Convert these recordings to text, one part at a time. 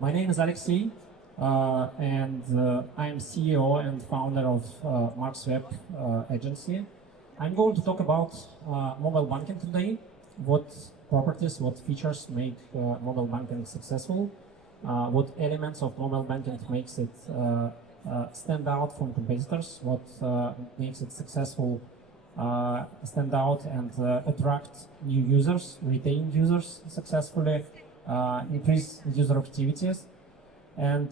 My name is Alexey, and I am CEO and founder of Markswebb agency. I'm going to talk about mobile banking today, what properties, what features make mobile banking successful, what elements of mobile banking makes it stand out from competitors, what makes it successful stand out and attract new users, retain users successfully, increase user activities. And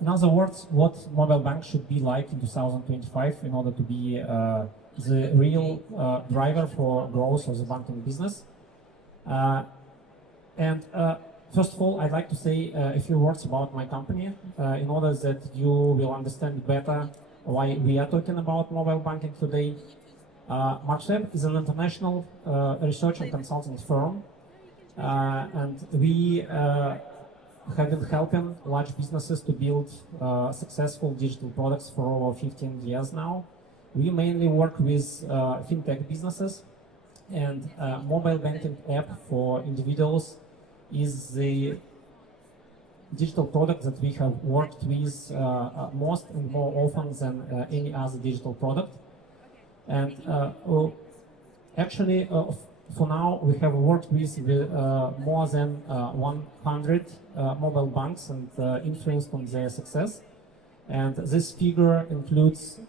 in other words, what mobile bank should be like in 2025 in order to be the real driver for growth of the banking business. First of all, I'd like to say a few words about my company in order that you will understand better why we are talking about mobile banking today. Markswebb is an international research and consulting firm, and we have been helping large businesses to build successful digital products for over 15 years now. We mainly work with fintech businesses, and mobile banking app for individuals is the digital product that we have worked with most and more often than any other digital product. And actually, for now, we have worked with more than 100 mobile banks and influenced on their success. And this figure includes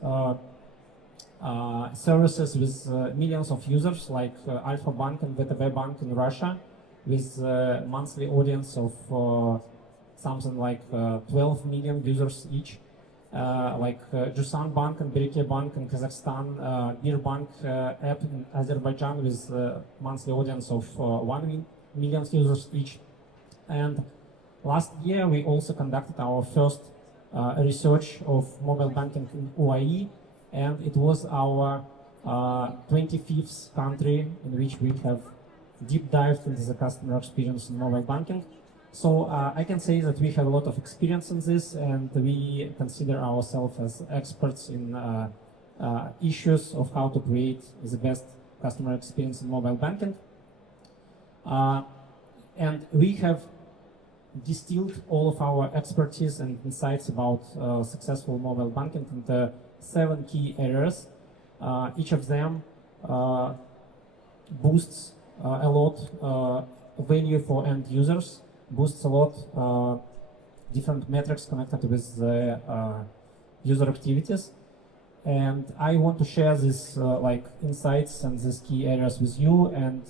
services with millions of users like Alpha Bank and VTB Bank in Russia, with a monthly audience of something like 12 million users each. Like Jusan Bank and Berike Bank in Kazakhstan, Bir Bank app in Azerbaijan with monthly audience of 1 million users each. And last year we also conducted our first research of mobile banking in UAE, and it was our 25th country in which we have deep dived into the customer experience in mobile banking. So I can say that we have a lot of experience in this, and we consider ourselves as experts in issues of how to create the best customer experience in mobile banking. And we have distilled all of our expertise and insights about successful mobile banking into 7 key areas. Each of them boosts a lot value for end users, boosts a lot different metrics connected with the user activities. And I want to share this like insights and these key areas with you, and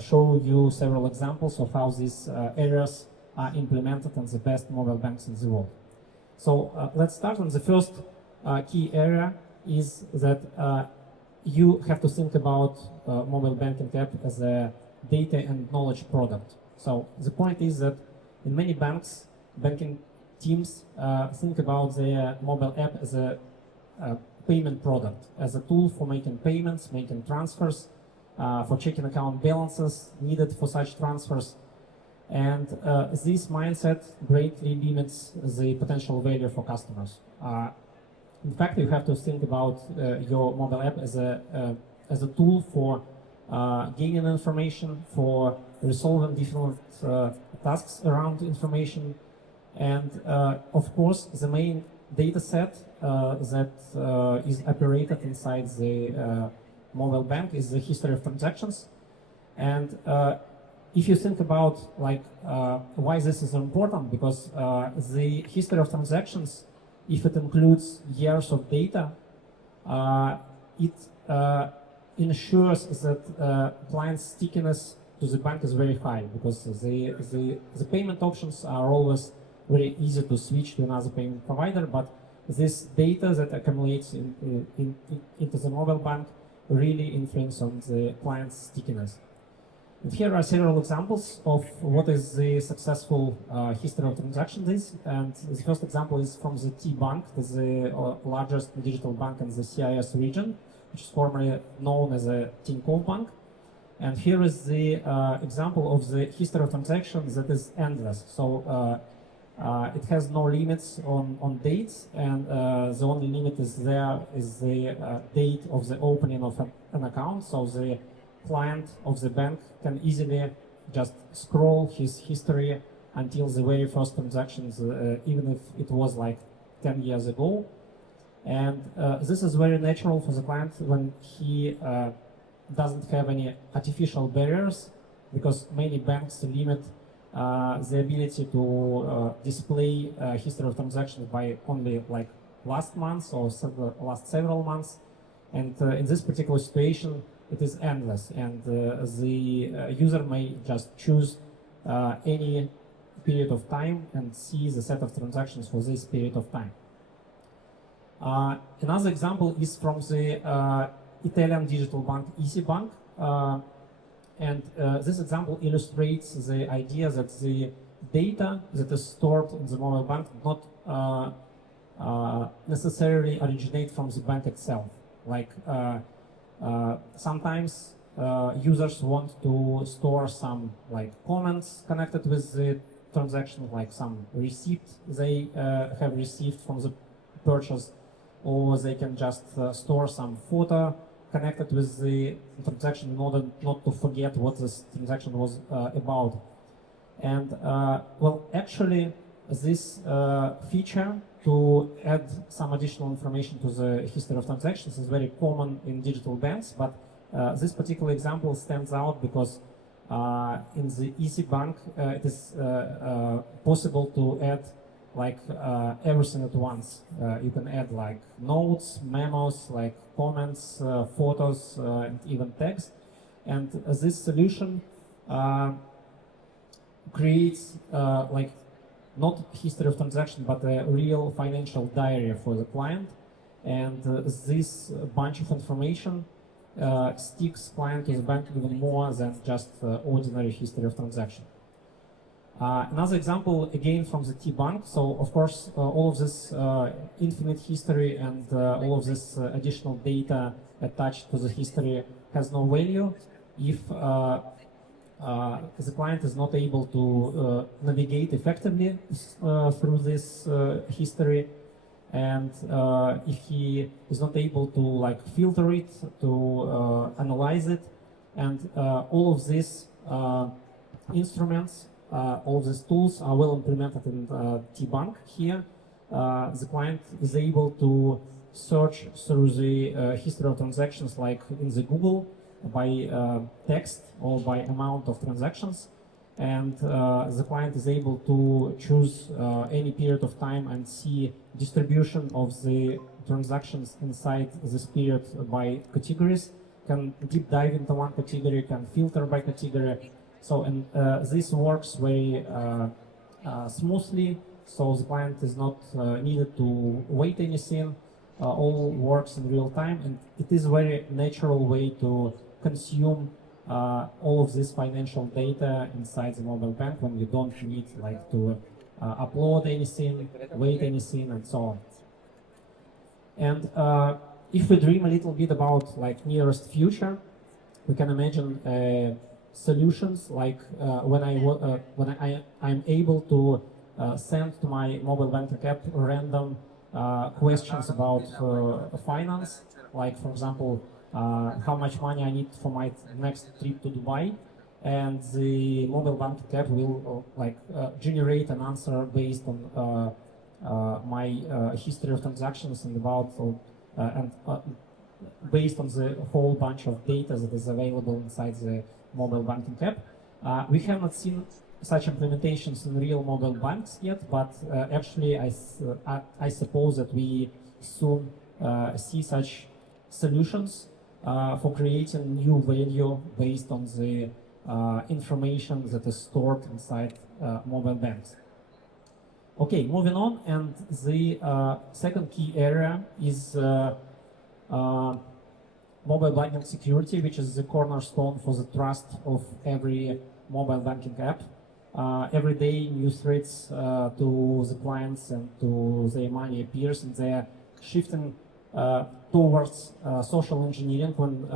show you several examples of how these areas are implemented in the best mobile banks in the world. So let's start. On the first key area is that you have to think about mobile banking app as a data and knowledge product. So the point is that in many banks, banking teams think about their mobile app as a payment product, as a tool for making payments, making transfers, for checking account balances needed for such transfers. And this mindset greatly limits the potential value for customers. In fact, you have to think about your mobile app as a tool for gaining information, for resolving different tasks around information. And of course, the main data set that is operated inside the mobile bank is the history of transactions. And if you think about like why this is important, because the history of transactions, if it includes years of data, it ensures that client stickiness to the bank is very high, because the payment options are always very easy to switch to another payment provider, but this data that accumulates into the mobile bank really influence on the client's stickiness. And here are several examples of what is the successful history of transactions is. And the first example is from the T-Bank, the largest digital bank in the CIS region, which is formerly known as a Tinkoff Bank. And here is the example of the history of transactions that is endless. So it has no limits on dates, and the only limit is the date of the opening of an account. So the client of the bank can easily just scroll his history until the very first transactions, even if it was like 10 years ago. And this is very natural for the client when he doesn't have any artificial barriers, because many banks limit the ability to display history of transactions by only like last month or last several months. And in this particular situation, it is endless, and the user may just choose any period of time and see the set of transactions for this period of time. Another example is from the Italian digital bank EasyBank, and this example illustrates the idea that the data that is stored in the mobile bank not necessarily originate from the bank itself. Like sometimes users want to store some like comments connected with the transaction, like some receipt they have received from the purchase, or they can just store some photo connected with the transaction in order not to forget what this transaction was about. And well, actually, this feature to add some additional information to the history of transactions is very common in digital banks, but this particular example stands out because in the EasyBank it is possible to add like everything at once. You can add like notes, memos, like comments, photos, and even text. And this solution creates like not history of transaction, but a real financial diary for the client. And this bunch of information sticks client to the bank even more than just ordinary history of transaction. Another example, again from the T-Bank. So of course, all of this infinite history and all of this additional data attached to the history has no value if the client is not able to navigate effectively through this history, and if he is not able to like filter it, to analyze it, and all of these instruments, all of these tools are well implemented in T-Bank here. The client is able to search through the history of transactions like in the Google by text or by amount of transactions, and the client is able to choose any period of time and see distribution of the transactions inside this period by categories, can deep dive into one category, can filter by category. So, and this works very smoothly, so the client is not needed to wait anything, all works in real time, and it is a very natural way to consume all of this financial data inside the mobile bank when you don't need like to upload anything, wait anything, and so on. And if we dream a little bit about like nearest future, we can imagine solutions like when I'm able to send to my mobile banking app random questions about finance, like for example, how much money I need for my next trip to Dubai, and the mobile banking app will generate an answer based on my history of transactions and about based on the whole bunch of data that is available inside the mobile banking app. We have not seen such implementations in real mobile banks yet, but actually I suppose that we soon see such solutions for creating new value based on the information that is stored inside mobile banks. Okay, moving on, and the second key area is mobile banking security, which is the cornerstone for the trust of every mobile banking app. Every day new threats to the clients and to their money appears, and they're shifting towards social engineering when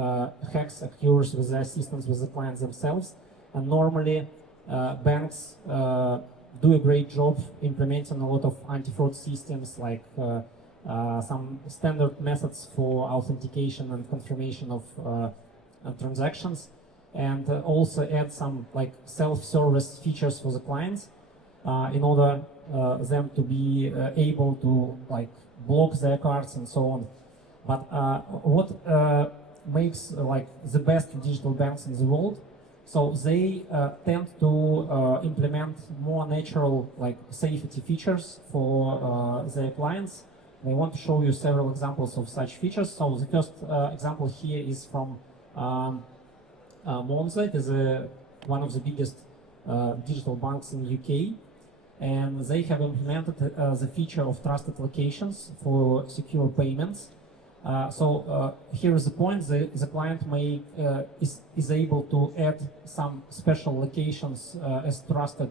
hacks occurs with the assistance with the clients themselves. And normally banks do a great job implementing a lot of anti-fraud systems, like some standard methods for authentication and confirmation of transactions. and also add some like self-service features for the clients in order them to be able to like block their cards and so on. But what makes like the best digital banks in the world, so they tend to implement more natural like safety features for their clients. I want to show you several examples of such features. So the first example here is from Monzo. It is one of the biggest digital banks in the UK, and they have implemented the feature of trusted locations for secure payments. Here is the point: the client is able to add some special locations as trusted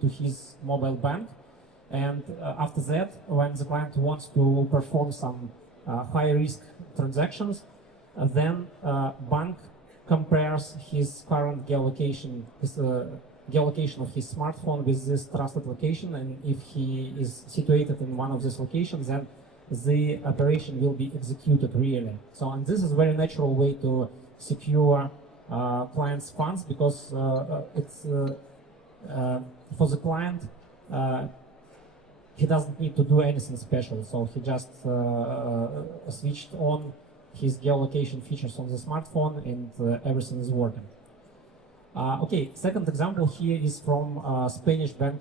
to his mobile bank, and after that, when the client wants to perform some high-risk transactions, then bank compares his current geolocation, geolocation of his smartphone with this trusted location, and if he is situated in one of these locations, then the operation will be executed really. So, and this is a very natural way to secure clients' funds, because it's for the client, he doesn't need to do anything special. So he just switched on his geolocation features on the smartphone, and everything is working. Okay, second example here is from Spanish bank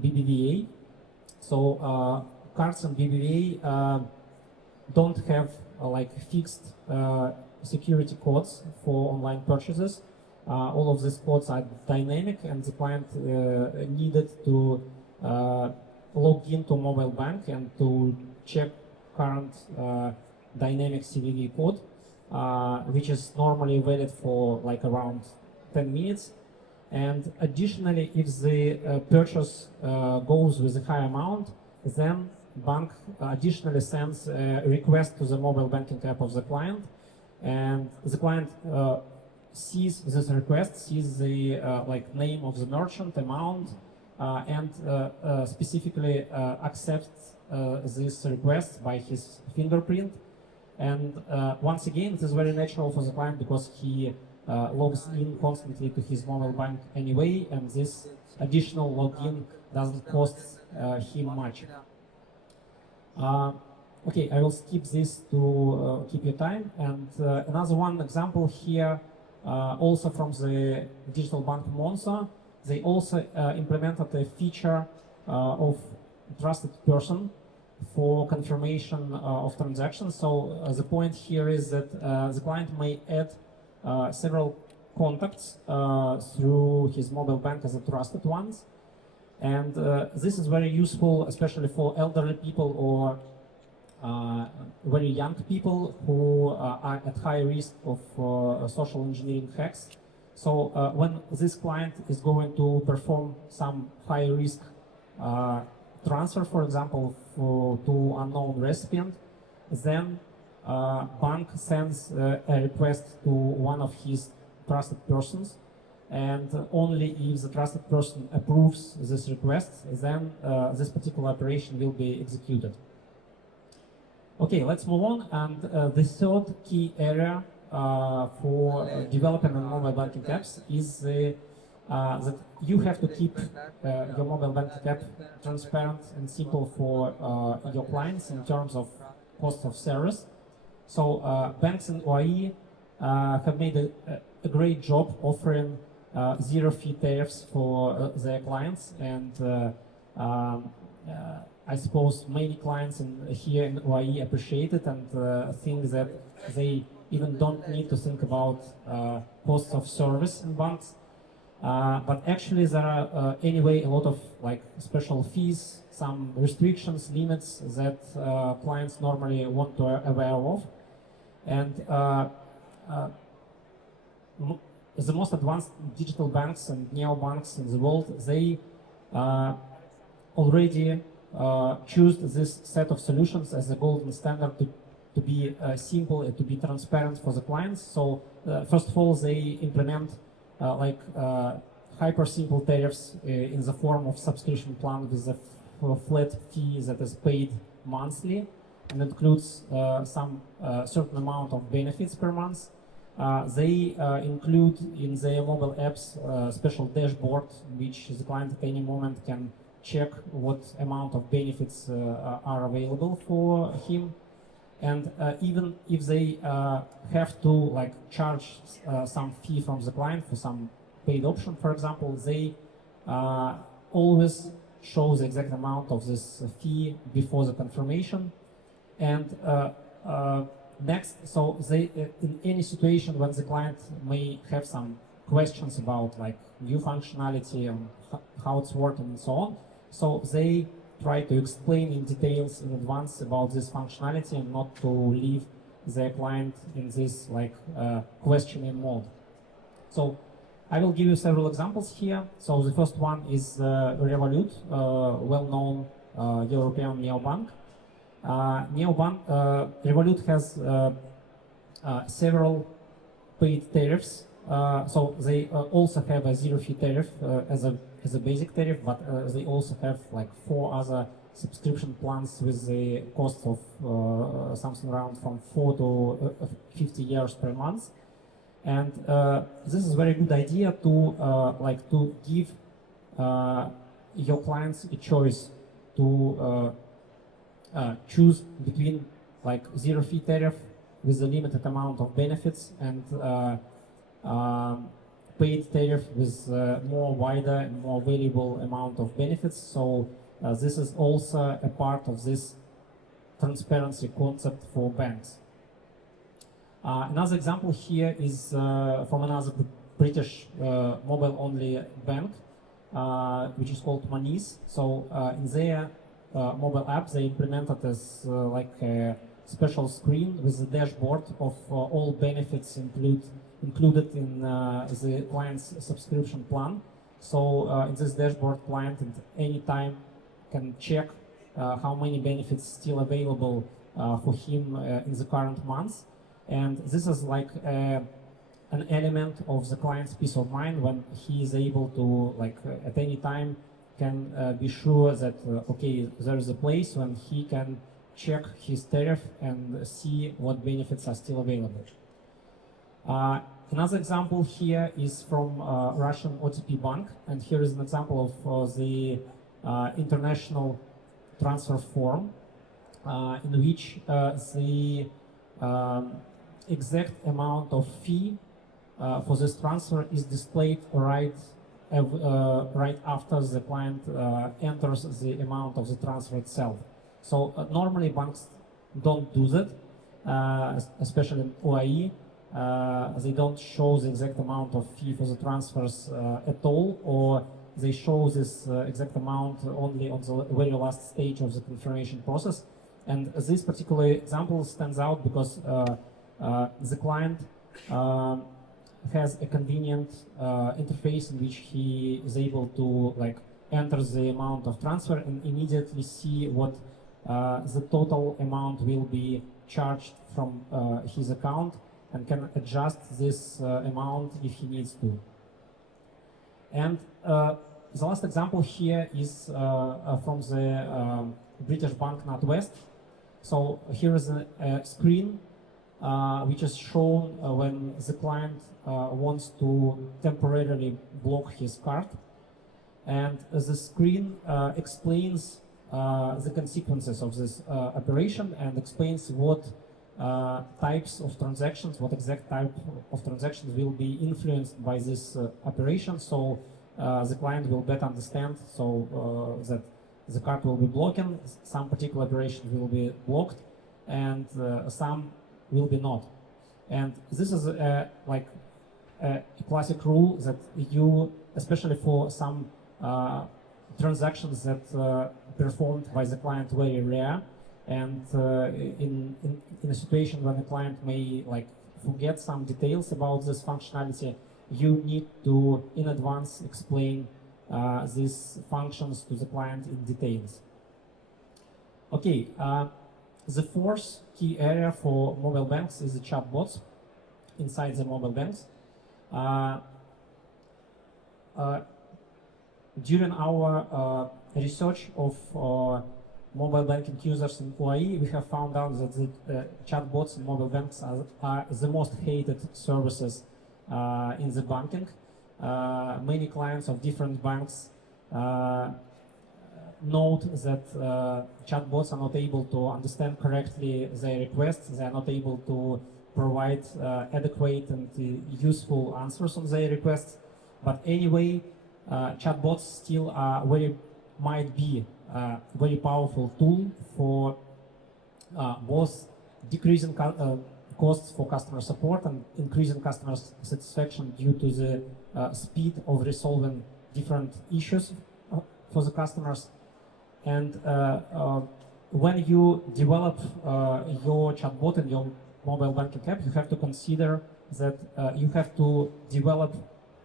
BBVA. So cards in BBVA don't have like fixed security codes for online purchases. All of these codes are dynamic, and the client needed to log into mobile bank and to check current dynamic CVV code, which is normally valid for like around 10 minutes. And additionally, if the purchase goes with a high amount, then bank additionally sends a request to the mobile banking app of the client, and the client sees this request, sees the like name of the merchant, amount, and specifically accepts this request by his fingerprint. And once again, it is very natural for the client, because he logs in constantly to his mobile bank anyway, and this additional login doesn't cost him much. Okay, I will skip this to keep your time. And another one example here, also from the digital bank Monzo. They also implemented a feature of trusted person for confirmation of transactions. So the point here is that the client may add several contacts through his mobile bank as a trusted ones. And this is very useful, especially for elderly people or very young people who are at high risk of social engineering hacks. So when this client is going to perform some high risk transfer, for example, to unknown recipient, then bank sends a request to one of his trusted persons, and only if the trusted person approves this request, then this particular operation will be executed. Okay, let's move on. And the third key area for developing mobile banking apps is that you have to keep your mobile banking app transparent and simple for your clients in terms of cost of service. So banks in UAE have made a great job offering zero-fee tariffs for their clients, and I suppose many clients here in UAE appreciate it and think that they even don't need to think about cost of service in banks. But actually there are anyway a lot of like special fees, some restrictions, limits that clients normally want to be aware of. And the most advanced digital banks and neobanks in the world, they already choose this set of solutions as a golden standard to be simple and to be transparent for the clients. So first of all, they implement like hyper simple tariffs in the form of subscription plan with a flat fee that is paid monthly and includes some certain amount of benefits per month. They include in their mobile apps special dashboard in which the client at any moment can check what amount of benefits are available for him. And even if they have to like charge some fee from the client for some paid option, for example, they always show the exact amount of this fee before the confirmation. And next, so they in any situation when the client may have some questions about like new functionality and how it's working and so on, so they try to explain in details in advance about this functionality and not to leave their client in this like questioning mode. So I will give you several examples here. So the first one is Revolut, well-known European neobank. Revolut has several paid tariffs. So they also have a zero-fee tariff as a basic tariff, but they also have like 4 other subscription plans with the cost of something around from 4 to 50 euros per month. And this is a very good idea to like to give your clients a choice to choose between like zero-fee tariff with a limited amount of benefits and paid tariff with more wider and more valuable amount of benefits. So this is also a part of this transparency concept for banks. Another example here is from another British mobile-only bank, which is called Monese. So in their mobile app, they implemented as like a special screen with a dashboard of all benefits included in the client's subscription plan. So in this dashboard, client at any time can check how many benefits still available for him in the current month. And this is like an element of the client's peace of mind when he is able to, like at any time, can be sure that, okay, there is a place when he can check his tariff and see what benefits are still available. Another example here is from Russian OTP Bank, and here is an example of the international transfer form in which the exact amount of fee for this transfer is displayed right after the client enters the amount of the transfer itself. So normally banks don't do that, especially in OAE. They don't show the exact amount of fee for the transfers at all, or they show this exact amount only on the very last stage of the confirmation process. And this particular example stands out because the client has a convenient interface in which he is able to like enter the amount of transfer and immediately see what the total amount will be charged from his account, and can adjust this amount if he needs to. And the last example here is from the British bank NatWest. So here is a screen which is shown when the client wants to temporarily block his card. And the screen explains the consequences of this operation and explains what types of transactions, what exact type of transactions will be influenced by this operation. So the client will better understand so that the card will be blocking, some particular operations will be blocked, and some will be not. And this is like a classic rule that you, especially for some transactions that performed by the client very rare, and in a situation when the client may like forget some details about this functionality, you need to in advance explain these functions to the client in details. Okay, the fourth key area for mobile banks is the chatbots inside the mobile banks. During our research of mobile banking users in UAE, we have found out that the chatbots in mobile banks are the most hated services in the banking. Many clients of different banks note that chatbots are not able to understand correctly their requests. They are not able to provide adequate and useful answers on their requests. But anyway, chatbots still are might be a very powerful tool for both decreasing costs for customer support and increasing customer satisfaction due to the speed of resolving different issues for the customers. And when you develop your chatbot and your mobile banking app, you have to consider that you have to develop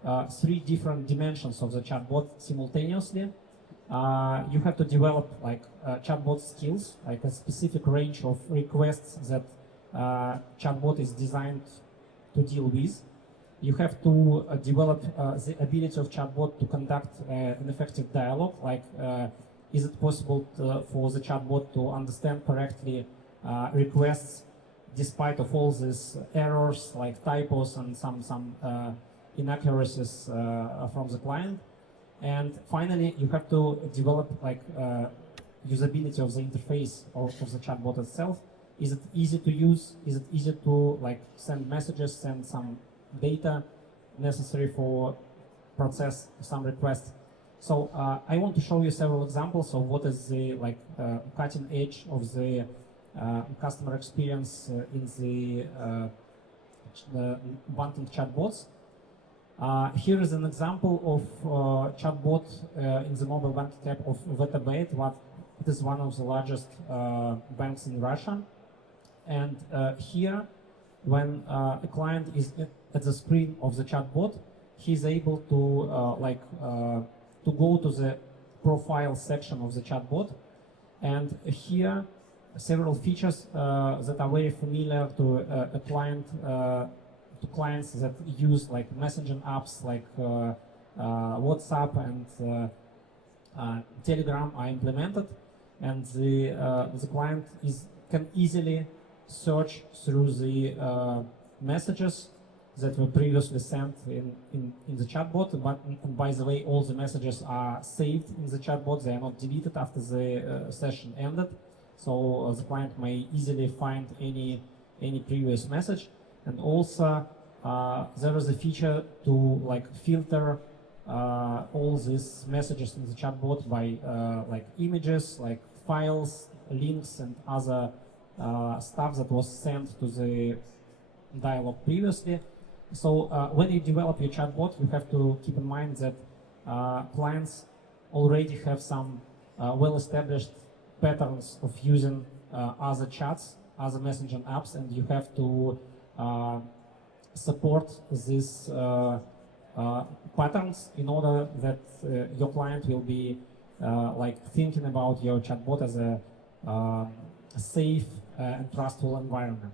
3 different dimensions of the chatbot simultaneously. You have to develop like chatbot skills, like a specific range of requests that chatbot is designed to deal with. You have to develop the ability of chatbot to conduct an effective dialogue, like is it possible for the chatbot to understand correctly requests despite of all these errors like typos and some inaccuracies from the client. And finally, you have to develop like usability of the interface of the chatbot itself. Is it easy to use? Is it easy to like send messages, send some data necessary for process some requests? So I want to show you several examples of what is the like cutting edge of the customer experience in the banking chatbots. Here is an example of chatbot in the mobile banking app of VTB. It is one of the largest banks in Russia. And here, when a client is at the screen of the chatbot, he's able to to go to the profile section of the chatbot. And here, several features that are very familiar to a client, to clients that use like messaging apps like WhatsApp and Telegram are implemented, and the client can easily search through the messages that were previously sent in the chatbot. But by the way, all the messages are saved in the chatbot. They are not deleted after the session ended. So the client may easily find any previous message. And also there is a feature to like filter all these messages in the chatbot by like images, like files, links, and other stuff that was sent to the dialogue previously. So when you develop your chatbot, you have to keep in mind that clients already have some well-established patterns of using other chats, other messaging apps, and you have to support these patterns in order that your client will be like thinking about your chatbot as a safe and trustful environment.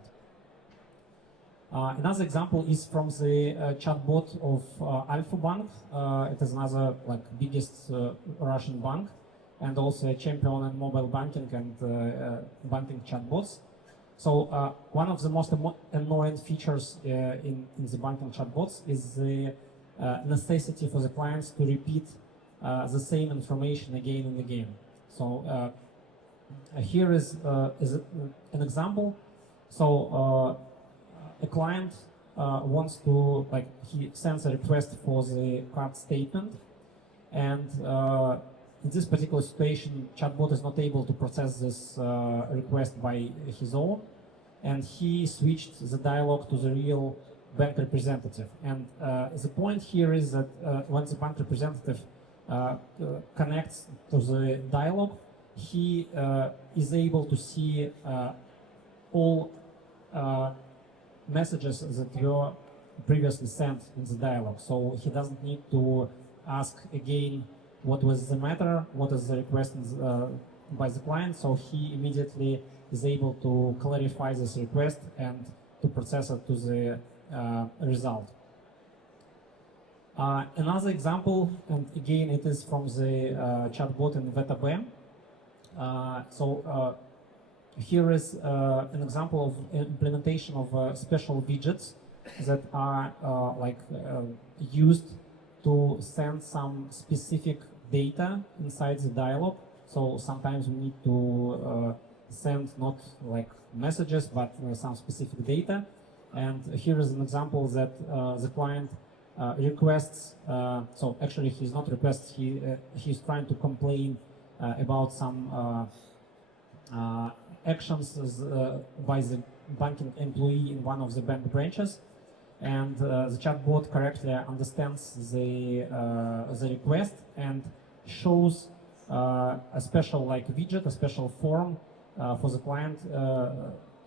Another example is from the chatbot of Alpha Bank. It is another like biggest Russian bank, and also a champion in mobile banking and banking chatbots. So one of the most annoying features in the banking chatbots is the necessity for the clients to repeat the same information again and again. So here is an example. So a client wants to, like, he sends a request for the card statement, and in this particular situation, chatbot is not able to process this request by his own, and he switched the dialogue to the real bank representative. And the point here is that when the bank representative connects to the dialogue, he is able to see all messages that were previously sent in the dialogue. So he doesn't need to ask again what was the matter, what is the request by the client. So he immediately is able to clarify this request and to process it to the result. Another example, and again it is from the chatbot in VTB. Here is an example of implementation of special widgets that are used to send some specific data inside the dialog. So sometimes we need to send not like messages, but some specific data. And here is an example that the client requests. So actually, he's not requests. He's trying to complain about some actions by the banking employee in one of the bank branches, and the chatbot correctly understands the request and shows a special widget, a special form for the client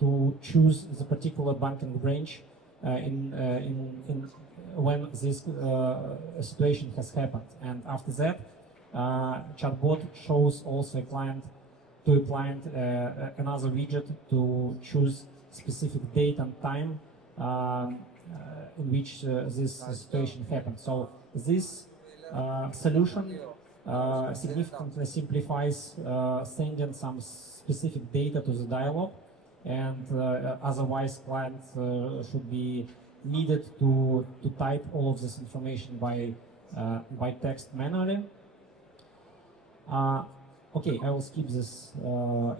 to choose the particular banking branch when this situation has happened. And after that, chatbot shows also a client another widget to choose specific date and time in which this situation happened. So this solution significantly simplifies sending some specific data to the dialog, and otherwise clients should be needed to type all of this information by text manually. Okay, I will skip this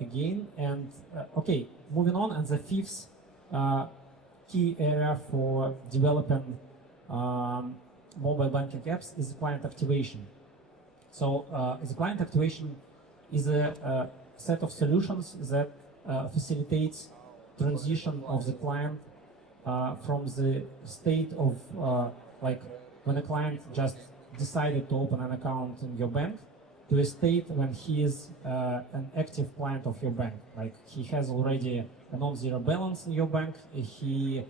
again. And okay, moving on. And the fifth key area for developing mobile banking apps is client activation. So the client activation is a set of solutions that facilitates transition of the client from the state of when a client just decided to open an account in your bank to a state when he is an active client of your bank. Like he has already a non-zero balance in your bank, he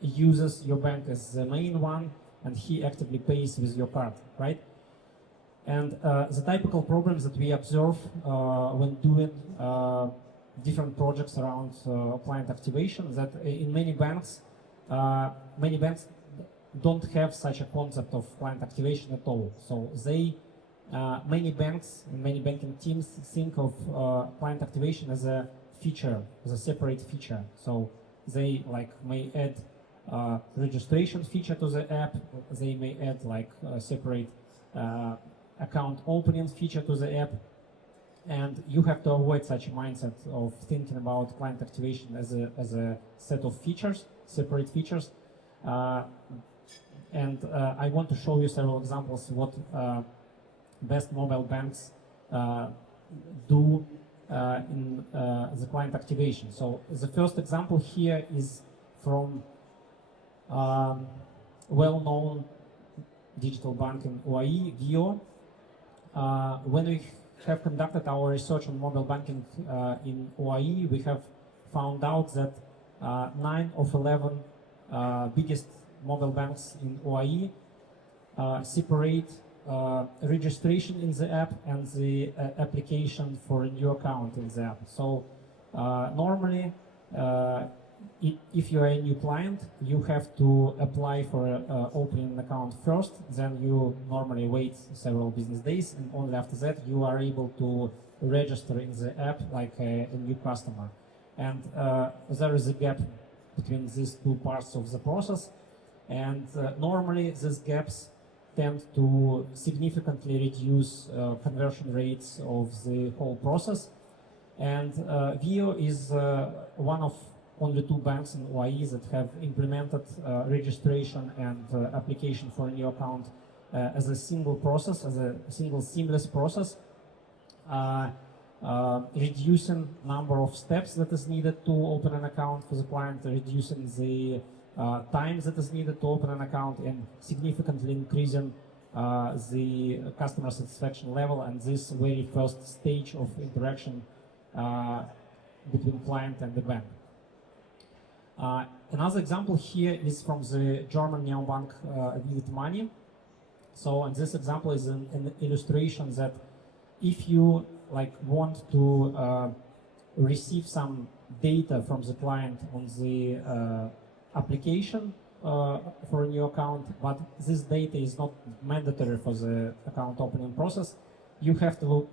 uses your bank as the main one, and he actively pays with your card, right? And the typical problems that we observe when doing different projects around client activation, that in many banks don't have such a concept of client activation at all. So many banks and many banking teams think of client activation as a feature, as a separate feature. So they may add registration feature to the app. They may add a separate account opening feature to the app. And you have to avoid such a mindset of thinking about client activation as a set of features, separate features. And I want to show you several examples of what best mobile banks do in the client activation. So the first example here is from well-known digital bank in UAE, VIO. When we have conducted our research on mobile banking in UAE, we have found out that 9 of 11 biggest mobile banks in UAE separate registration in the app and the application for a new account in the app. So normally, if you are a new client, you have to apply for opening an account first, then you normally wait several business days, and only after that you are able to register in the app like a new customer. And there is a gap between these two parts of the process, and normally these gaps tend to significantly reduce conversion rates of the whole process. And VIO is one of only 2 banks in UAE that have implemented registration and application for a new account as a single process, as a single seamless process, reducing number of steps that is needed to open an account for the client, reducing the time that is needed to open an account, and significantly increasing the customer satisfaction level and this very first stage of interaction between client and the bank. Another example here is from the German neobank Vivid Money. So, and this example is an illustration that if you want to receive some data from the client on the application for a new account, but this data is not mandatory for the account opening process, you have to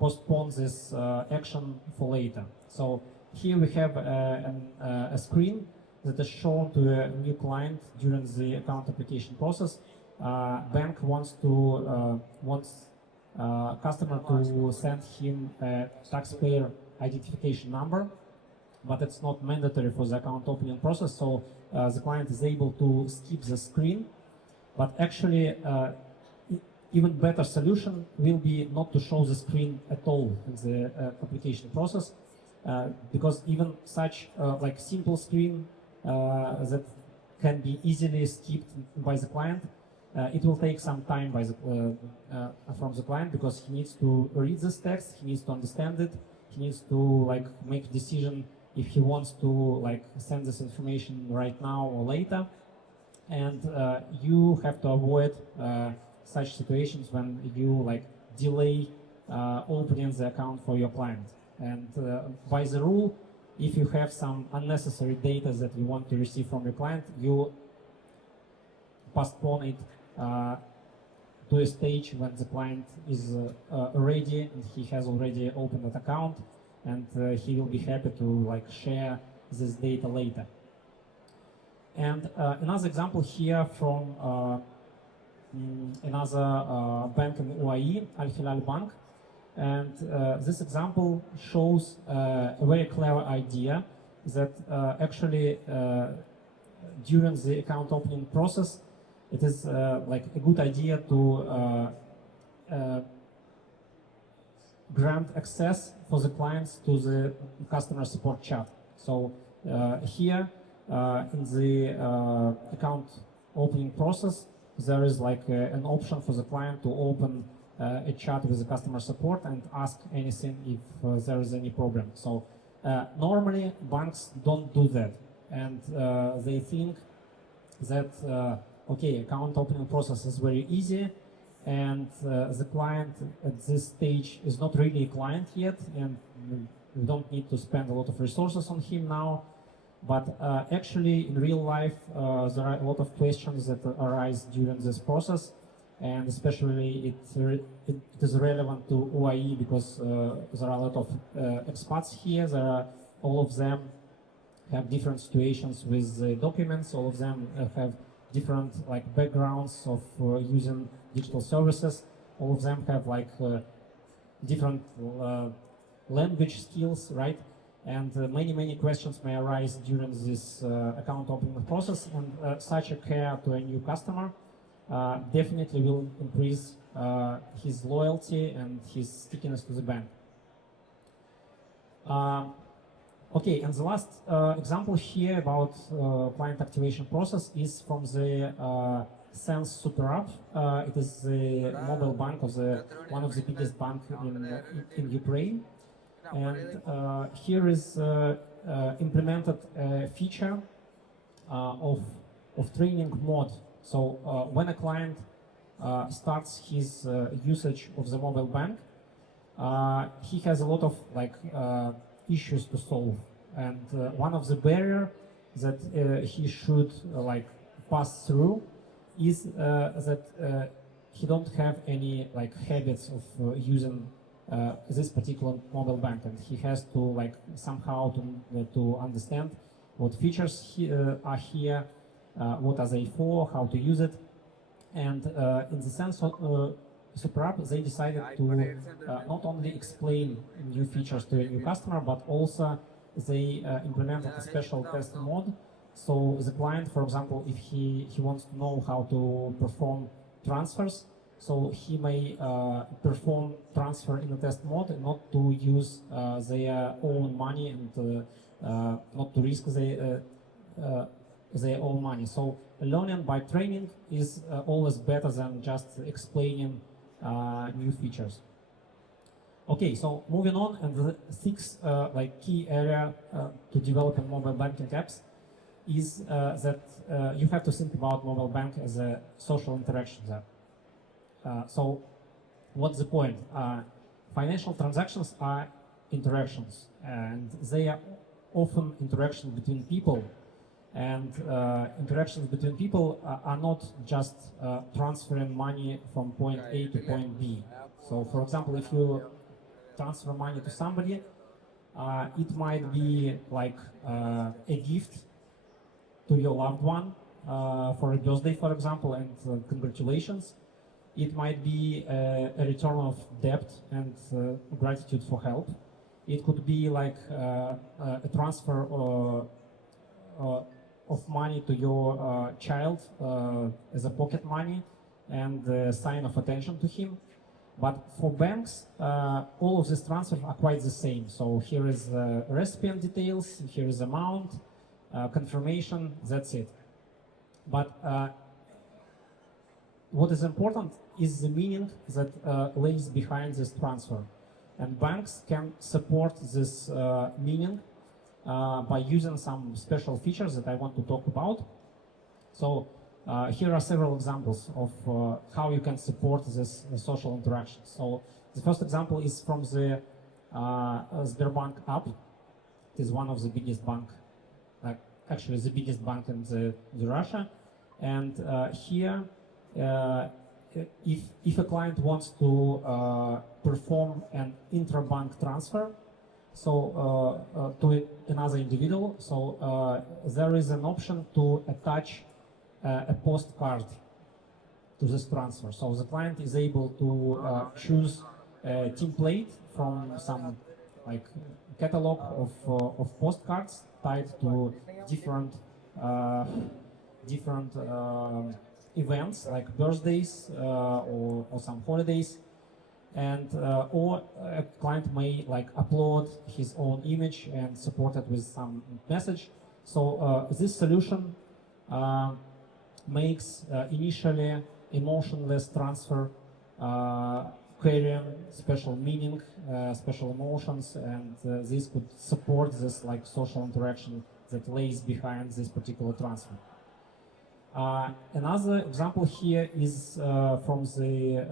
postpone this action for later. So here we have a screen that is shown to a new client during the account application process. Bank wants customer to send him a taxpayer identification number, but it's not mandatory for the account opening process, so the client is able to skip the screen. But actually, even better solution will be not to show the screen at all in the application process, because even such like simple screen that can be easily skipped by the client, it will take some time by the, from the client, because he needs to read this text, he needs to understand it, he needs to like make decision if he wants to like send this information right now or later. And you have to avoid such situations when you like delay opening the account for your client. And by the rule, if you have some unnecessary data that you want to receive from your client, you postpone it to a stage when the client is ready and he has already opened that account, and he will be happy to like share this data later. And another example here from another bank in UAE, Al Hilal Bank. And this example shows a very clever idea that actually during the account opening process, it is like a good idea to grant access for the clients to the customer support chat. So here in the account opening process, there is like an option for the client to open a chat with the customer support and ask anything if there is any problem. So normally banks don't do that, and they think that okay, account opening process is very easy, and the client at this stage is not really a client yet, and we don't need to spend a lot of resources on him now. But actually, in real life, there are a lot of questions that arise during this process, and especially it is relevant to UAE because there are a lot of expats here. All of them have different situations with documents. All of them have different like backgrounds of using digital services. All of them have like different language skills, right? And many questions may arise during this account opening process, and such a care to a new customer definitely will increase his loyalty and his stickiness to the bank. Okay, and the last example here about client activation process is from the Sense Super App. It is the mobile bank of one of the biggest banks in Ukraine. And here is implemented a feature of training mode. So when a client starts his usage of the mobile bank, he has a lot of like issues to solve, and one of the barriers that he should like pass through is that he don't have any like habits of using this particular mobile bank, and he has to like somehow to understand what features are here, what are they for, how to use it. And in the sense of Super App, they decided to not only explain new features to a new customer, but also they implemented a special test mode. So the client, for example, if he wants to know how to perform transfers, so he may perform transfer in the test mode and not to use their own money and not to risk their own money. So learning by training is always better than just explaining new features. Okay, so moving on, and the sixth like key area to develop mobile banking apps is that you have to think about mobile bank as a social interaction app. So what's the point? Financial transactions are interactions, and they are often interactions between people. And interactions between people are not just transferring money from point A to point B. So for example, if you transfer money to somebody. It might be like a gift to your loved one for a birthday, for example, and congratulations. It might be a return of debt and gratitude for help. It could be like a transfer of money to your child as a pocket money and a sign of attention to him. But for banks, all of these transfers are quite the same. So here is recipient details, here is amount, confirmation, that's it. But what is important is the meaning that lays behind this transfer. And banks can support this meaning by using some special features that I want to talk about. So here are several examples of how you can support this social interaction. So the first example is from the Sberbank app. It is one of the biggest bank, actually the biggest bank in the Russia. And here, if a client wants to perform an intra-bank transfer, so to another individual, so there is an option to attach a postcard to this transfer. So the client is able to choose a template from some like catalog of postcards tied to different events like birthdays or some holidays, and or a client may like upload his own image and support it with some message. So this solution makes initially emotionless transfer carrying special meaning, special emotions, and this could support this like social interaction that lays behind this particular transfer. Another example here is from the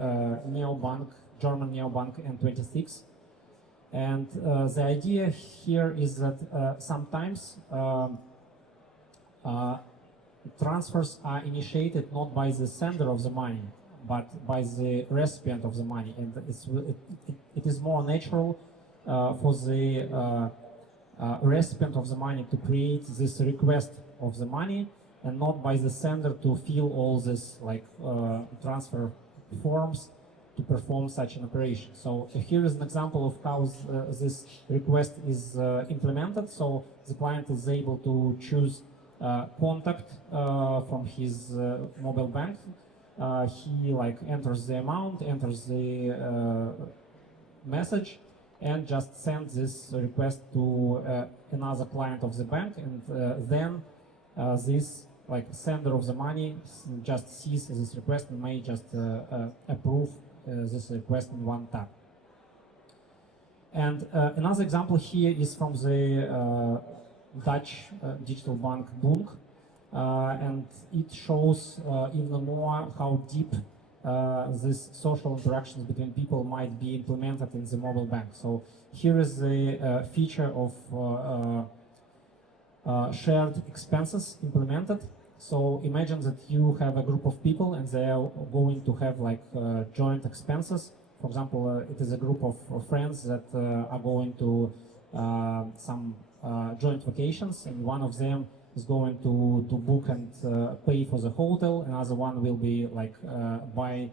neobank, German neobank N26. And the idea here is that sometimes transfers are initiated not by the sender of the money, but by the recipient of the money. And it is more natural for the recipient of the money to create this request of the money, and not by the sender to fill all this like transfer forms to perform such an operation. So here is an example of how this request is implemented. So the client is able to choose contact from his mobile bank. He like enters the amount, enters the message, and just sends this request to another client of the bank, and then this like sender of the money just sees this request and may just approve this request in one tap. And another example here is from the Dutch digital bank Bunk, and it shows even more how deep these social interactions between people might be implemented in the mobile bank. So here is the feature of shared expenses implemented. So imagine that you have a group of people and they are going to have like joint expenses. For example, it is a group of friends that are going to some joint vacations, and one of them is going to book and pay for the hotel. Another one will be like buy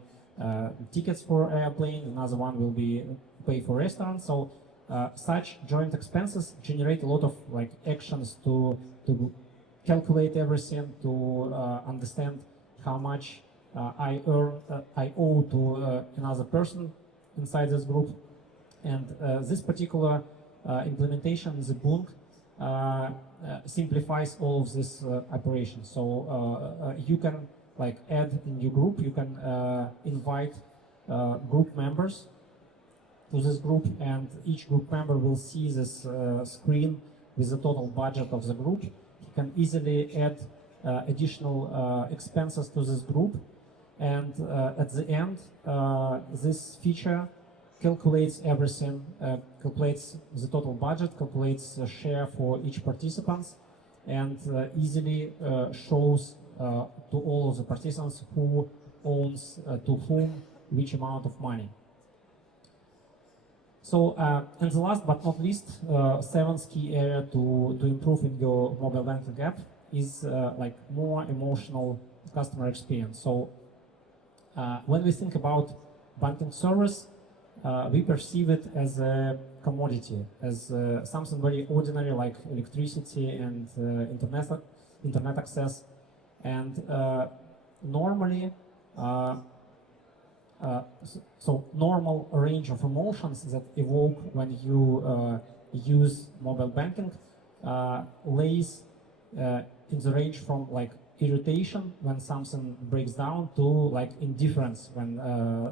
tickets for airplane. Another one will be pay for restaurant. So such joint expenses generate a lot of like actions to calculate everything, to understand how much I owe to another person inside this group. And this particular implementation in the Bunk simplifies all of this operations. So you can like add a new group, you can invite group members to this group, and each group member will see this screen with the total budget of the group. He can easily add additional expenses to this group, and at the end this feature calculates everything, calculates the total budget, calculates the share for each participant, and easily shows to all of the participants who owns to whom which amount of money. So, and the last but not least, seventh key area to improve in your mobile banking app is like more emotional customer experience. So, when we think about banking service, we perceive it as a commodity, as something very ordinary like electricity and internet access. And normally, so normal range of emotions that evoke when you use mobile banking lays in the range from like irritation when something breaks down to like indifference when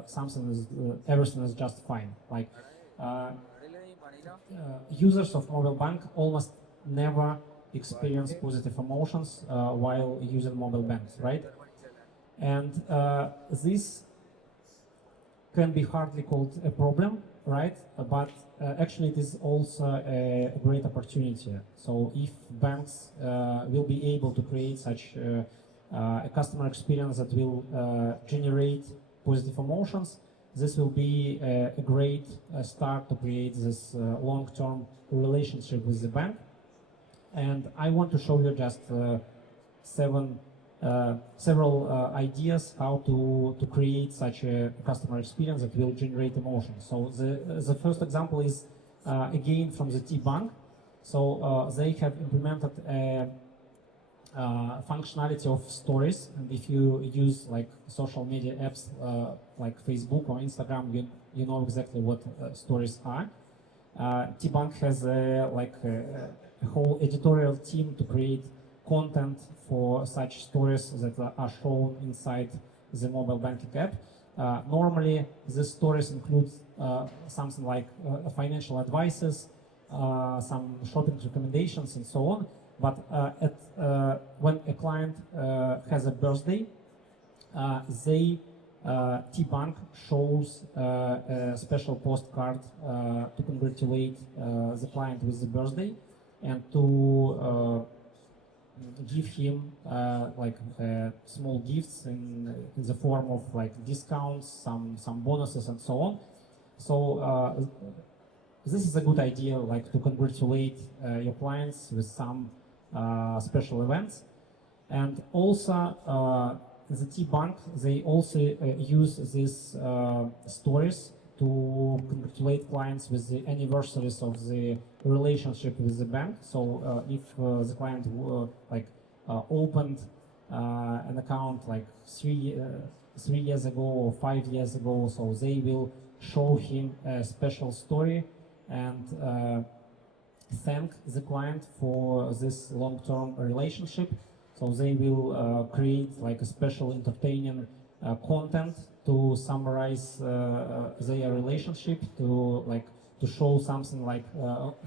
something is everything is just fine. Like users of mobile bank almost never experience positive emotions while using mobile banks, right? And this can be hardly called a problem, right? But actually it is also a great opportunity. So if banks will be able to create such a customer experience that will generate positive emotions, this will be a great start to create this long-term relationship with the bank. And I want to show you just several ideas how to create such a customer experience that will generate emotions. So the first example is again from the T-Bank. So they have implemented a functionality of stories, and if you use like social media apps like Facebook or Instagram, you know exactly what stories are. T-Bank has a whole editorial team to create content for such stories that are shown inside the mobile banking app. Normally, these stories include something like financial advices, some shopping recommendations, and so on. But when a client has a birthday, T-Bank shows a special postcard to congratulate the client with the birthday and to give him small gifts in the form of like discounts, some bonuses, and so on. So this is a good idea, like to congratulate your clients with some special events. And also the T-Bank, they also use these stories to congratulate clients with the anniversaries of the relationship with the bank. So if the client opened an account like three years ago or 5 years ago, so they will show him a special story and thank the client for this long-term relationship. So they will create like a special entertaining content to summarize their relationship, to show something like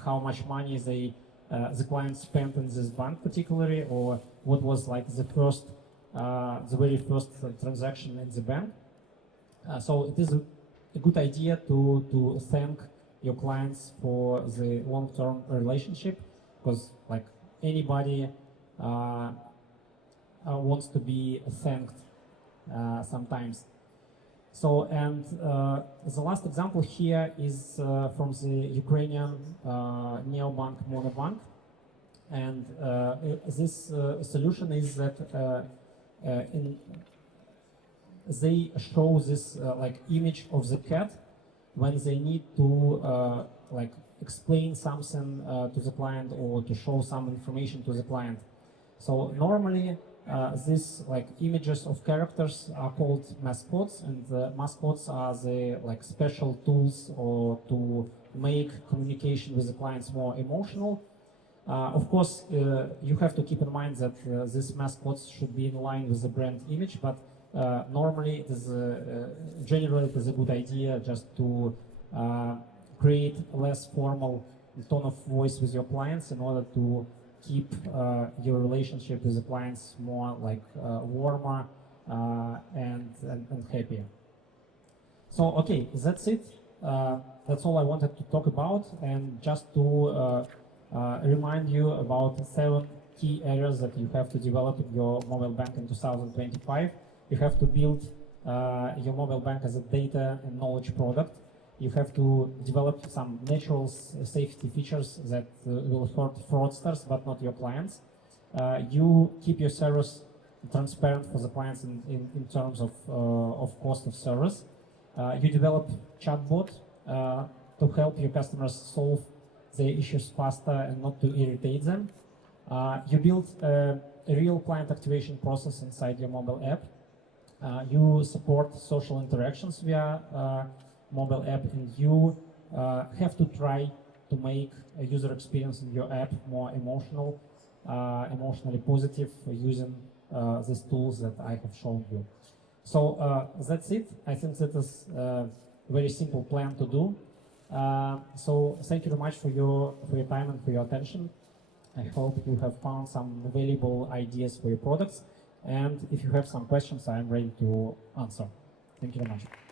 how much money the client spent in this bank particularly, or what was like the very first transaction in the bank. So it is a good idea to thank your clients for the long-term relationship, because like anybody wants to be thanked sometimes. So, and the last example here is from the Ukrainian neobank Monobank, and this solution is that they show this image of the cat when they need to explain something to the client or to show some information to the client. So normally these images of characters are called mascots, and the mascots are the special tools or to make communication with the clients more emotional. Of course, you have to keep in mind that these mascots should be in line with the brand image, but normally it is generally it is a good idea just to create a less formal tone of voice with your clients in order to keep your relationship with the clients more warmer and happier. So okay, that's it. That's all I wanted to talk about, and just to remind you about 7 key areas that you have to develop in your mobile bank in 2025. You have to build your mobile bank as a data and knowledge product. You have to develop some natural safety features that will hurt fraudsters, but not your clients. You keep your service transparent for the clients in terms of cost of service. You develop chatbot to help your customers solve their issues faster and not to irritate them. You build a real client activation process inside your mobile app. You support social interactions via mobile app, and you have to try to make a user experience in your app more emotional, emotionally positive using these tools that I have shown you. So that's it. I think that is a very simple plan to do. So thank you very much for your time and for your attention. I hope you have found some valuable ideas for your products. And if you have some questions, I am ready to answer. Thank you very much.